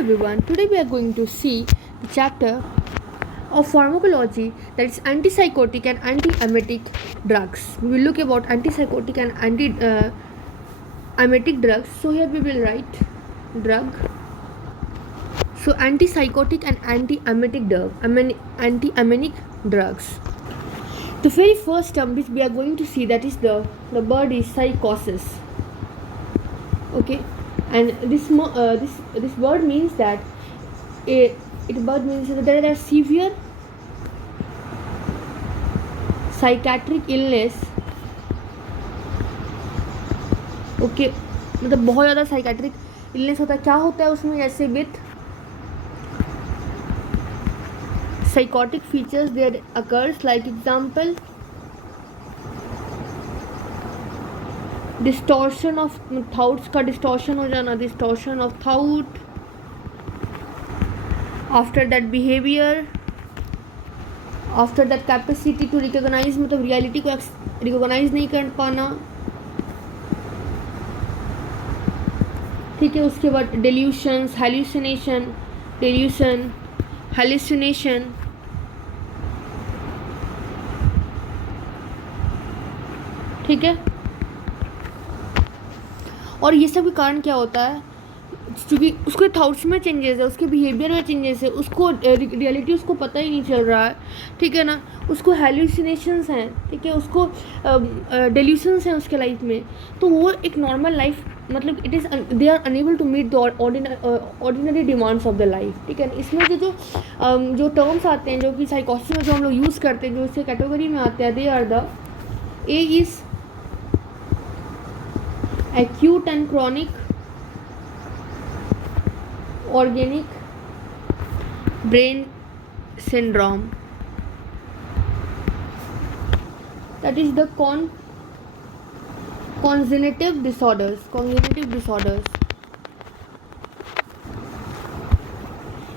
everyone, today we are going to see the chapter of pharmacology, that is antipsychotic and antiemetic drugs. We will look about antipsychotic and antiemetic drugs. So here we will write drug. So antipsychotic and antiemenic drugs. The very first term which we are going to see, that is the word is psychosis. Okay, and this word means that it word means that there are severe psychiatric illness. Okay, मतलब बहुत ज़्यादा psychiatric illness होता है. क्या होता है उसमें? जैसे with psychotic features there occurs, like example distortion of thoughts का distortion हो जाना, distortion of thought, after that behavior, after that capacity to recognize, मतलब reality को recognize नहीं कर पाना. ठीक है, उसके बाद delusions, hallucination, ठीक है. और ये सब के कारण क्या होता है? क्योंकि उसके थॉट्स में चेंजेस है, उसके बिहेवियर में चेंजेस है, उसको रियलिटी उसको पता ही नहीं चल रहा है. ठीक है ना, उसको हेलुसिनेशंस हैं. ठीक है, उसको डेल्यूशंस हैं उसके लाइफ में. तो वो एक नॉर्मल लाइफ, मतलब it is they are unable to meet the ordinary demands of the life. ठीक है, इसमें जो टर्म्स आते हैं, जो कि साइकोसिस में जो हम लोग यूज़ करते हैं, जो इससे कैटेगरी में आते हैं, they are the A is acute and chronic organic brain syndrome, that is the congenitive disorders.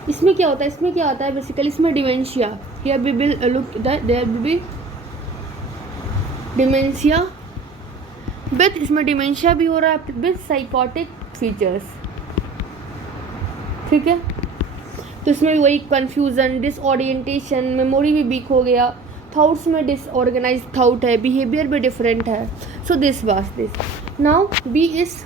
इसमें क्या होता है? इसमें क्या आता है बेसिकली? इसमें dementia, here we will look that there will be dementia with, इसमें डिमेंशिया भी हो रहा है विथ साइकोटिक फीचर्स. ठीक है, तो इसमें वही कन्फ्यूज़न, डिसओरिएंटेशन, मेमोरी भी वीक हो गया, थाउट्स में डिसऑर्गेनाइज थाउट है, बिहेवियर भी डिफरेंट है. So this was this. Now B is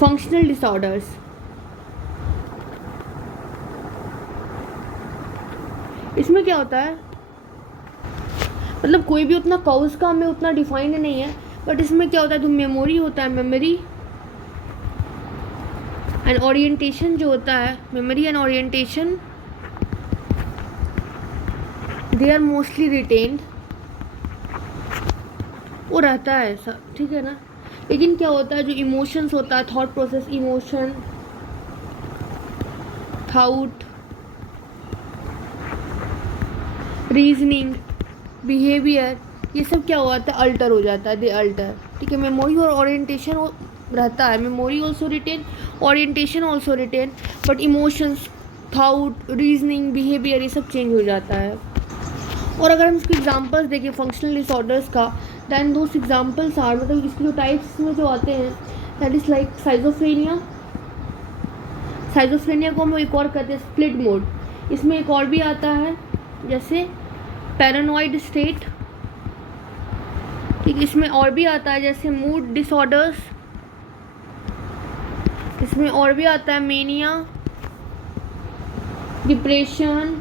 functional disorders. इसमें क्या होता है? मतलब कोई भी उतना कॉज का हमें उतना डिफाइंड नहीं है, बट इसमें क्या होता है? तो मेमोरी होता है, मेमोरी एंड ओरिएंटेशन जो होता है, memory and orientation they are mostly retained, वो रहता है सब. ठीक है ना, लेकिन क्या होता है? जो इमोशंस होता है, thought process, emotion, thought, reasoning, behaviour, ये सब क्या होता है? अल्टर हो जाता है, दे अल्टर. ठीक है, मेमोरी और ओरिएंटेशन रहता है, memory also retain, orientation also retain, but emotions, thought, reasoning, behaviour, ये सब चेंज हो जाता है. और अगर हम इसके एग्जांपल्स देखें फंक्शनल डिसऑर्डर्स का, दैन दोस एग्जांपल्स आर, मतलब इसके जो टाइप्स में जो आते हैं, दैट इज़ लाइक साइजोफ्रेनिया को हम एक और कहते हैं स्प्लिट मोड. इसमें एक और भी आता है जैसे पैरानॉइड स्टेट. ठीक, इसमें और भी आता है जैसे मूड डिसऑर्डर्स. इसमें और भी आता है मेनिया, डिप्रेशन.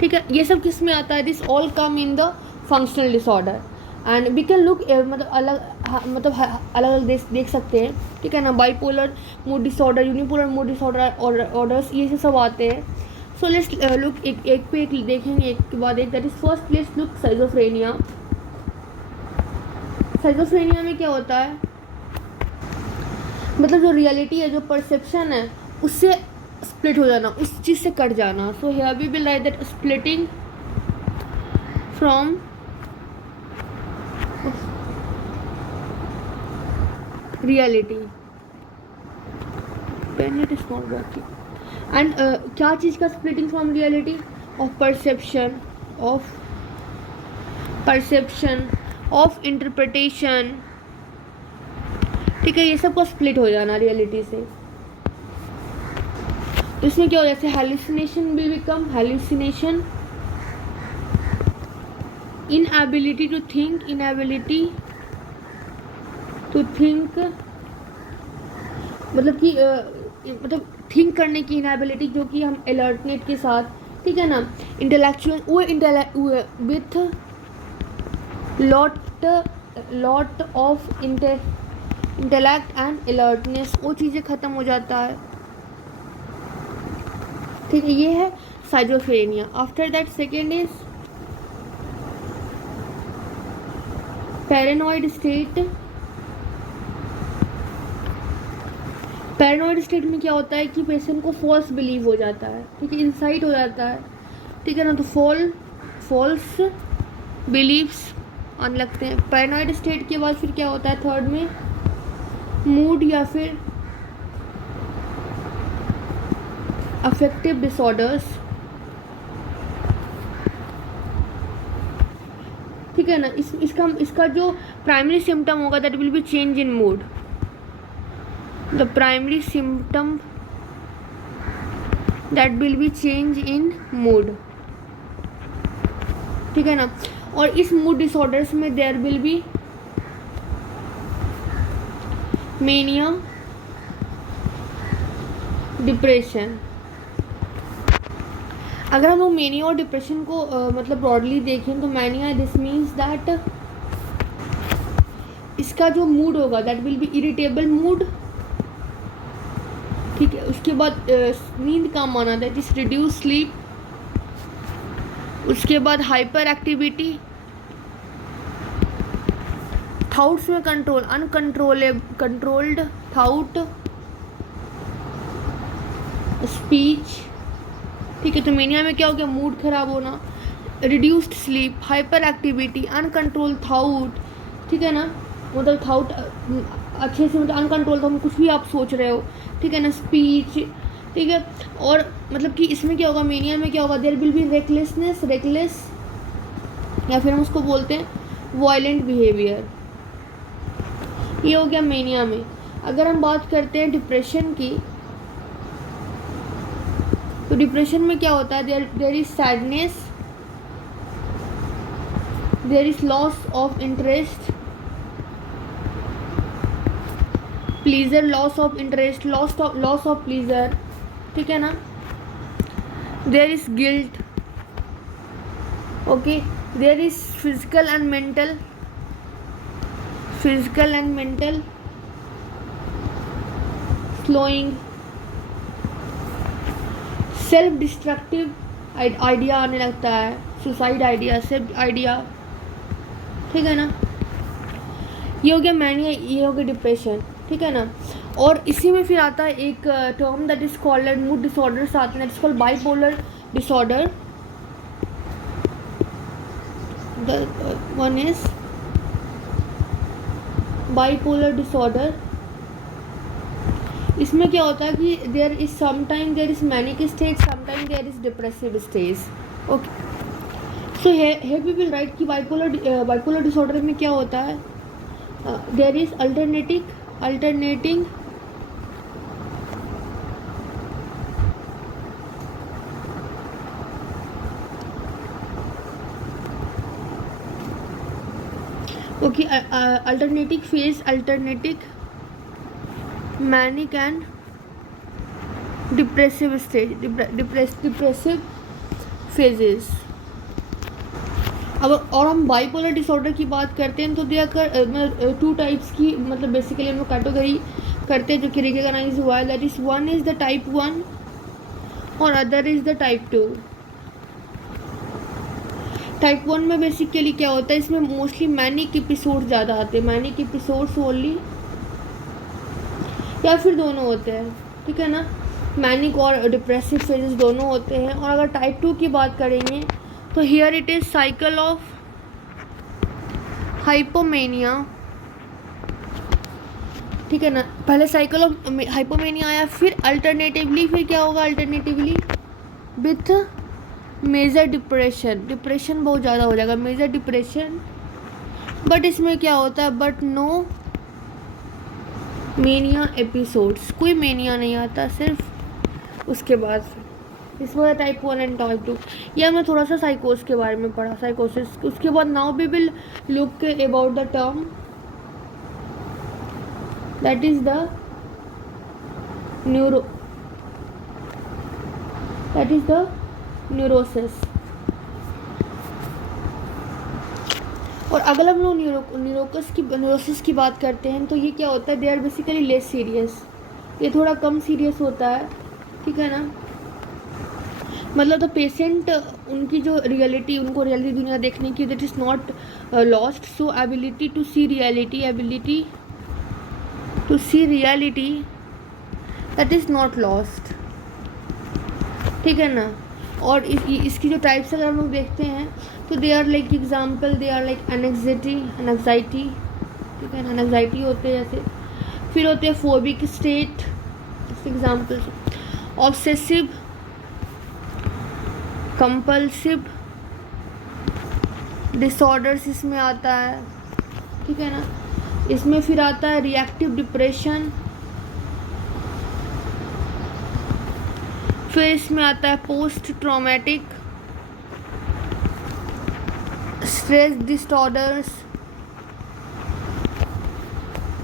ठीक है, ये सब किस में आता है? This all come in the functional disorder. And we can look, मतलब अलग देख सकते हैं. ठीक है ना, bipolar mood disorder, unipolar mood disorder orders, ये सब आते हैं. सो लेट्स लुक एक पे एक देखेंगे, एक के बाद एक. That is first let's look schizophrenia. Schizophrenia में क्या होता है? मतलब जो रियलिटी है, जो परसेप्शन है, उससे स्प्लिट हो जाना, उस चीज़ से कट जाना. So here we will write that splitting from reality. Pen it is not working. And क्या चीज़ का splitting from reality? Of perception, of interpretation, ठीक है, ये सब को स्प्लिट हो जाना रियलिटी से। तो इसमें क्या हो जैसे hallucination will become hallucination, inability to think, inability to think मतलब कि मतलब थिंक करने की इनएबिलिटी, जो कि हम अलर्टनेट के साथ, ठीक है ना, इंटेलेक्चुअल वो with lot of intellect and alertness, वो चीज़ें ख़त्म हो जाता है। ठीक है, ये है schizophrenia. After that second is paranoid state. Paranoid state में क्या होता है कि पेशेंट को फॉल्स बिलीव हो जाता है, ठीक है, इंसाइट हो जाता है, ठीक है ना, तो फॉल्स बिलीव्स आने लगते हैं। पैरानॉइड स्टेट के बाद फिर क्या होता है थर्ड में, मूड या फिर अफेक्टिव डिसऑर्डर्स, ठीक है ना। इसका जो प्राइमरी सिम्टम होगा that will be change in mood, the primary symptom that will be change in mood, ठीक है ना। और इस मूड डिसऑर्डर्स में there will be mania, depression. अगर हम लोग मेनिया और डिप्रेशन को मतलब ब्रॉडली देखें तो मैनिया दिस मीन्स दैट इसका जो मूड होगा that will B irritable mood, ठीक है। उसके बाद नींद कम आना, दैट इज रिड्यूस स्लीप। उसके बाद हाइपर एक्टिविटी, थाउट्स में कंट्रोल, कंट्रोल्ड थाउट, स्पीच, ठीक है। तो मेनिया में क्या हो गया, मूड खराब होना, reduced sleep, hyper activity, uncontrol thought, ठीक है ना, मतलब थाउट अच्छे से मतलब अनकंट्रोल, तो कुछ भी आप सोच रहे हो, ठीक है ना, स्पीच, ठीक है। और मतलब कि इसमें क्या होगा, मेनिया में क्या होगा, there will be recklessness, reckless, या फिर हम उसको बोलते हैं वायलेंट बिहेवियर। ये हो गया मेनिया में। अगर हम बात करते हैं डिप्रेशन की, तो डिप्रेशन में क्या होता है, there is sadness, there is loss of interest, pleasure, loss of interest, loss of pleasure, ठीक है ना। There is guilt, okay, there is physical and mental slowing, self destructive idea आने लगता है, सुसाइड आइडिया, सेल्फ आइडिया, ठीक है ना। ये हो गया मैनिया, ये हो गया डिप्रेशन, ठीक है ना। और इसी में फिर आता है एक term that is called mood disorders आते हैं, that is called bipolar disorder. The one is bipolar disorder. इसमें क्या होता है कि there is sometime there is manic stage, sometime there is depressive stage, okay. So here we will write कि bipolar disorder में क्या होता है, there is alternating okay, alternating phase, alternating manic and depressive stage, depressive phases. अब और हम bipolar disorder की बात करते हैं तो दे आर टू टाइप्स की, मतलब बेसिकली हम लोग कैटेगरी करते हैं जो कि रिकॉग्नाइज हुआ है, that is one is the type 1 और other is the type 2। Type 1 में बेसिकली क्या होता है, इसमें मोस्टली मैनिक एपिसोड ज़्यादा आते हैं, मैनिक एपिसोड्स ओनली, या फिर दोनों होते हैं, ठीक है ना, मैनिक और डिप्रेसिव फेजेस दोनों होते हैं। और अगर टाइप 2 की बात करेंगे तो here it is cycle of hypomania, ठीक है ना। पहले साइकिल ऑफ हाइपोमेनिया आया, फिर अल्टरनेटिवली फिर क्या होगा, alternatively with major depression, depression बहुत ज़्यादा हो जाएगा, मेजर डिप्रेशन। बट इसमें क्या होता है, बट नो मेनिया एपिसोड्स, कोई मेनिया नहीं आता सिर्फ उसके बाद इस वजह टाइप 1 एंड टाइप 2। ये हमने थोड़ा सा साइकोस के बारे में पढ़ा, साइकोसिस। उसके बाद now we will look about the term that is the neurosis. और अगर हम लोग न्यूरोसिस की बात करते हैं तो ये क्या होता है, they are basically less serious, ये थोड़ा कम सीरियस होता है, ठीक है ना। मतलब तो पेशेंट उनकी जो रियलिटी, उनको रियलिटी दुनिया देखने की, that is not lost, so ability to see reality that is not lost, ठीक है ना। और इसकी जो टाइप्स अगर हम लोग देखते हैं तो they are like example, they are like anxiety, ठीक है ना, एनग्जाइटी होते हैं जैसे। फिर होते हैं phobic state, example obsessive compulsive disorders इसमें आता है, ठीक है ना। इसमें फिर आता है रिएक्टिव डिप्रेशन, फिर इसमें आता है पोस्ट ट्रॉमेटिक स्ट्रेस डिसऑर्डर्स,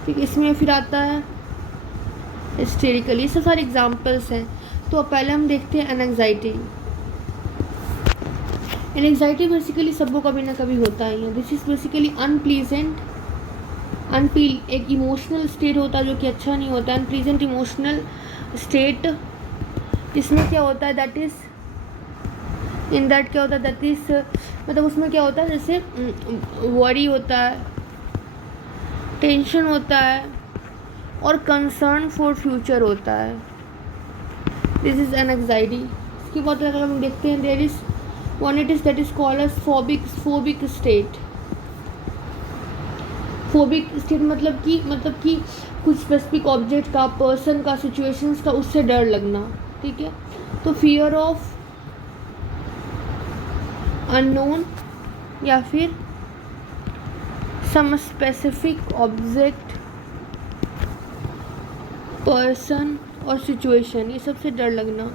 ठीक। इसमें फिर आता है हिस्टेरिकल। ये सब सारे एग्जाम्पल्स हैं। तो पहले हम देखते हैं एनग्जाइटी। एनग्जाइटी बेसिकली सबको कभी ना कभी होता ही है। दिस इज़ बेसिकली अनप्लीजेंट, एक इमोशनल स्टेट होता है जो कि अच्छा नहीं होता है, अनप्लीजेंट इमोशनल स्टेट। इसमें क्या होता है, दैट इज़ इन दैट क्या होता है, दैट इज़ मतलब उसमें क्या होता है, जैसे वरी होता है, टेंशन होता है और कंसर्न फॉर फ्यूचर होता है। This is anxiety. इसकी बात अगर हम देखते हैं, there is one it is that is called as phobic state. Phobic state मतलब कि कुछ स्पेसिफिक ऑब्जेक्ट का, पर्सन का, सिचुएशंस का उससे डर लगना, ठीक है। तो फियर ऑफ अननोन या फिर सम स्पेसिफिक ऑब्जेक्ट, पर्सन और सिचुएशन, ये सबसे डर लगना।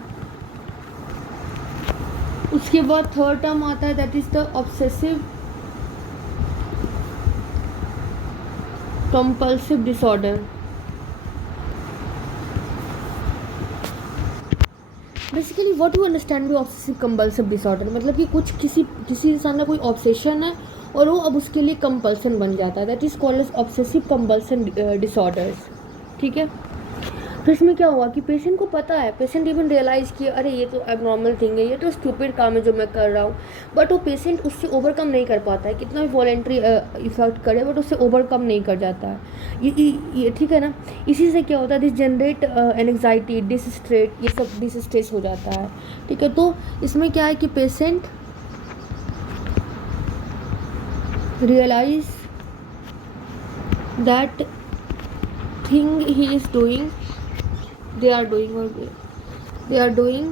उसके बाद थर्ड टर्म आता है that is the obsessive compulsive disorder. Basically what you understand by obsessive compulsive disorder, मतलब कि कुछ किसी इंसान का कोई ऑब्सेशन है और वो अब उसके लिए कंपल्सन बन जाता है, that is called as obsessive compulsion disorders, ठीक है। तो इसमें क्या हुआ कि पेशेंट को पता है, पेशेंट इवन रियलाइज़ किया अरे ये तो एबनॉर्मल थिंग है, ये तो स्टूपिड काम है जो मैं कर रहा हूँ, बट वो पेशेंट उससे ओवरकम नहीं कर पाता है, कितना भी वॉलेंट्री इफेक्ट करे बट उससे ओवरकम नहीं कर जाता है। ये ठीक है ना। इसी से क्या होता है, दिस जनरेट एंग्जाइटी, डिसस्ट्रेस, ये सब डिसस्ट्रेस हो जाता है, ठीक है। तो इसमें क्या है कि patient realise that thing he is doing, they are doing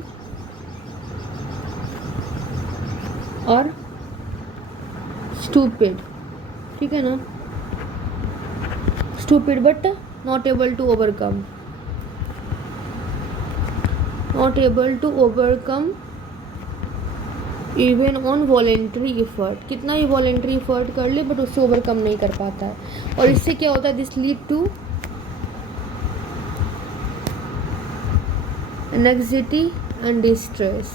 और stupid, ठीक है ना, stupid but not able to overcome even on voluntary effort, कितना ही वॉलेंट्री एफर्ट कर ले बट उससे ओवरकम नहीं कर पाता है। और इससे क्या होता है, this lead to anxiety and distress.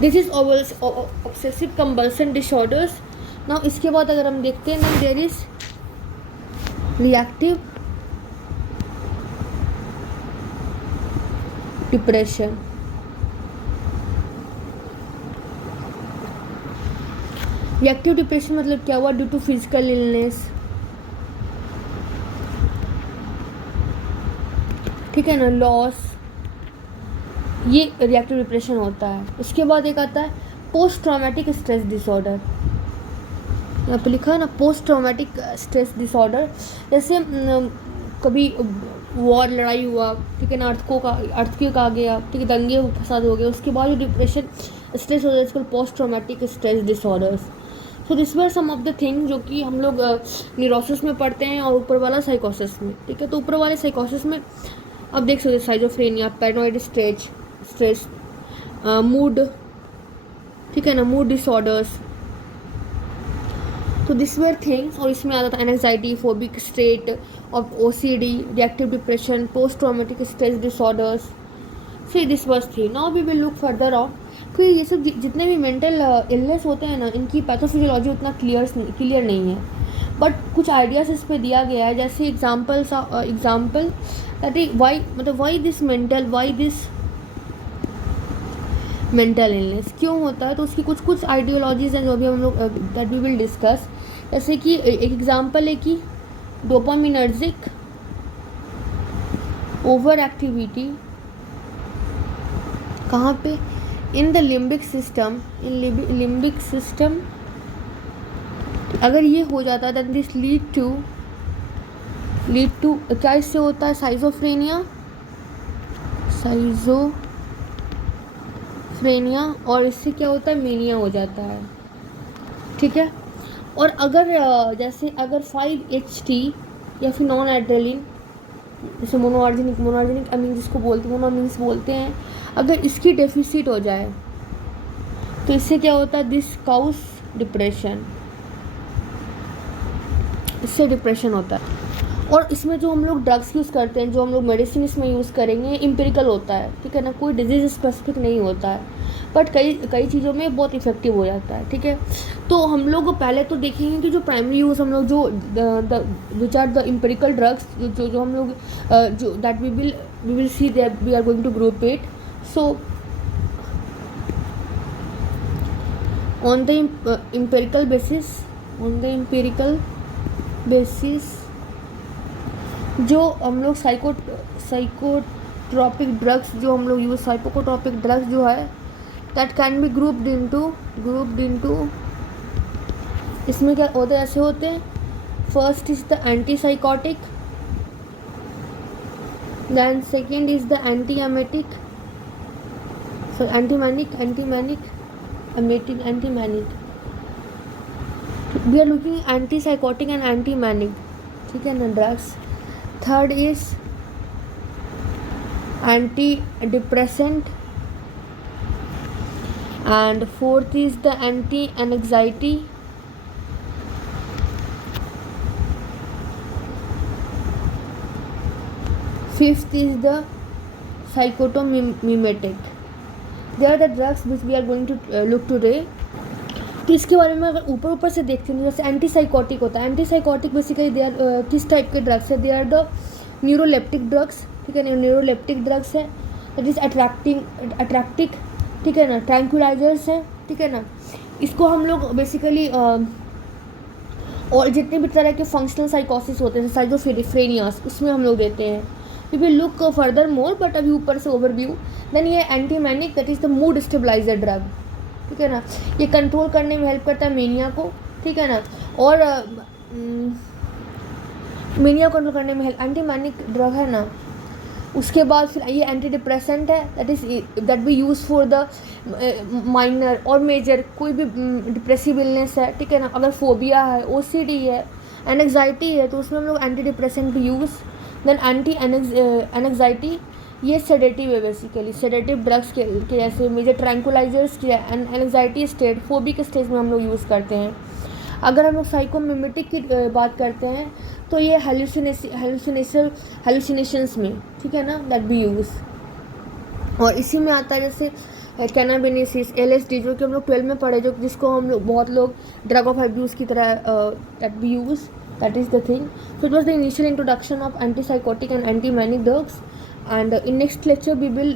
This is obsessive compulsion disorders. Now इसके बाद अगर हम देखते हैं ना, there is reactive depression. reactive depression मतलब क्या हुआ, due to physical illness, ठीक है ना, लॉस, ये रिएक्टिव डिप्रेशन होता है। इसके बाद एक आता है पोस्ट ट्रॉमेटिक स्ट्रेस डिसऑर्डर, यहाँ पे लिखा है ना पोस्ट ट्रॉमेटिक स्ट्रेस डिसऑर्डर। जैसे कभी वॉर, लड़ाई हुआ, ठीक है ना, अर्थक्वेक आ गया, ठीक है, दंगे फसाद हो गए, उसके बाद जो डिप्रेशन स्ट्रेस हो जाता है, इसको post traumatic stress disorders. So this were some of the things जो कि हम लोग न्यूरोसिस में पढ़ते हैं और ऊपर वाला साइकोसिस में, ठीक है। तो ऊपर वाले साइकोसिस में आप देख सकते हैं साइजोफ्रेनिया, पैरानॉइड स्ट्रेस, मूड, ठीक है ना, मूड डिसऑर्डर्स। तो दिस वर थिंग्स, और इसमें आता था anxiety, phobic state of OCD, reactive depression, post traumatic stress disorders. So this was थी। Now we will look further on कि ये सब जितने भी मेंटल इलनेस होते हैं ना, इनकी पैथोफिजियोलॉजी उतना क्लियर नहीं है, बट कुछ आइडियाज इस पे दिया गया है। जैसे example that is why this mental illness क्यों होता है, तो उसकी कुछ आइडियोलॉजीज हैं जो अभी हम लोग दैट वी विल डिस्कस। जैसे कि एक एग्जांपल है कि डोपामिनर्जिक ओवर एक्टिविटी कहाँ पे, इन द लिम्बिक सिस्टम, अगर ये हो जाता है दैन दिस लीड टू क्या इससे होता है, साइजोफ्रेनिया, और इससे क्या होता है, मेनिया हो जाता है, ठीक है। और अगर जैसे अगर 5-HT या फिर नॉन एड्रेलिन, जैसे मोनोआर्जेनिक अमीन जिसको मोनोअमीन्स बोलते हैं, अगर इसकी डेफिसिट हो जाए तो इससे क्या होता है, दिस काउस डिप्रेशन, इससे डिप्रेशन होता है। और इसमें जो हम लोग ड्रग्स यूज़ करते हैं, जो हम लोग मेडिसिन इसमें यूज़ करेंगे, इम्पेरिकल होता है, ठीक है ना, कोई डिजीज़ स्पेसिफिक नहीं होता है, बट कई चीज़ों में बहुत इफेक्टिव हो जाता है, ठीक है। तो हम लोग पहले तो देखेंगे कि जो प्राइमरी यूज़ हम लोग which are the empirical drugs, जो हम लोग जो that we will see that we are going to group it. So on the empirical basis जो हम लोग साइकोट्रॉपिक ड्रग्स जो हम लोग यूज़, साइकोट्रॉपिक ड्रग्स जो है that can be grouped into इसमें क्या होता है, ऐसे होते हैं। First is the anti psychotic, then second is the anti emetic, so anti manic, we are looking anti psychotic and anti manic, ठीक है ना, drugs. Third is anti depressant, and fourth is the anti-anxiety, fifth is the psychotomimetic. They are the drugs which we are going to look today. तो इसके बारे में अगर ऊपर से देखते हैं, जैसे एंटी साइकोटिक होता है, anti psychotic basically they are किस टाइप के ड्रग्स है, they are the neuroleptic drugs, ठीक है ना, न्यूरोलेप्टिक ड्रग्स है, दैट इज अट्रैक्टिक, ठीक है ना, ट्रैंक्विलाइजर्स हैं, ठीक है ना। इसको हम लोग बेसिकली और जितने भी तरह के फंक्शनल साइकोसिस होते हैं, साइजोफ्रेनियास, उसमें हम लोग देते हैं। We will look further more, but अभी ऊपर से ओवरव्यू। देन ये anti manic, that is the mood stabiliser drug, ठीक है ना, ये कंट्रोल करने में हेल्प करता है मेनिया को, ठीक है ना, और मेनिया को कंट्रोल करने में हेल्प, एंटी मैनिक ड्रग है ना। उसके बाद फिर ये एंटी डिप्रेसेंट है, that we use for the minor और मेजर कोई भी डिप्रेसिव इलनेस है, ठीक है ना। अगर फोबिया है, OCD है, एनजाइटी है, तो उसमें हम लोग एंटी डिप्रेसेंट भी यूज़। देन एंटी एनजाइटी, ये सेडेटिव है, बेसिकली सेडेटिव ड्रग्स के जैसे मेजर ट्रैंक्विलाइजर्स की एनजाइटी स्टेट, फोबिक स्टेज में हम लोग यूज़ करते हैं। अगर हम लोग साइकोमिमेटिक की बात करते हैं तो ये हेलुसिनेशंस में, ठीक है ना, दैट बी यूज़। और इसी में आता है जैसे कैनाबिनेसिस, LSD, जो कि हम लोग 12 में पढ़े, जो जिसको हम लोग बहुत लोग ड्रग ऑफ अब्यूज़ की तरह that be use, that is the thing. So it was the initial introduction of anti psychotic and anti manic drugs, and in next lecture we will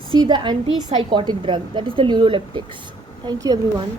see the anti psychotic drug, that is the neuroleptics. Thank you everyone.